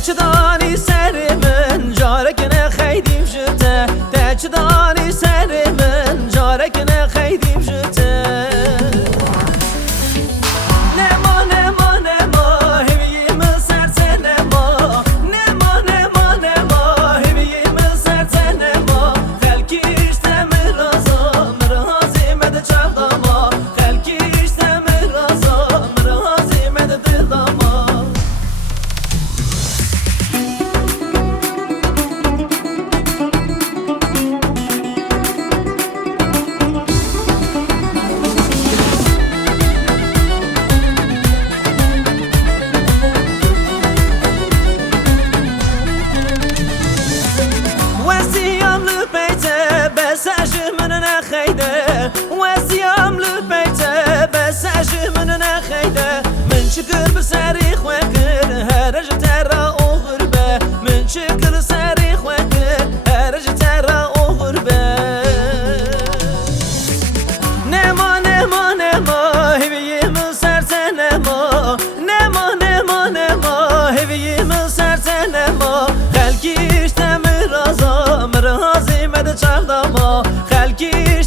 تجدانی سر من جارک نخیدیم جته تجدانی سر من جارک نخیدیم جته وسيام لبيته بس من نخيده من شكر بساري خوكر هرج ترى غربه من شكر ساري خوكر هرج ترى غربه نما نما نما هبي من سرت نما نما نما نما هبي من سرت نما خلكيش تمر رازا مرازي مد چردما خلكيش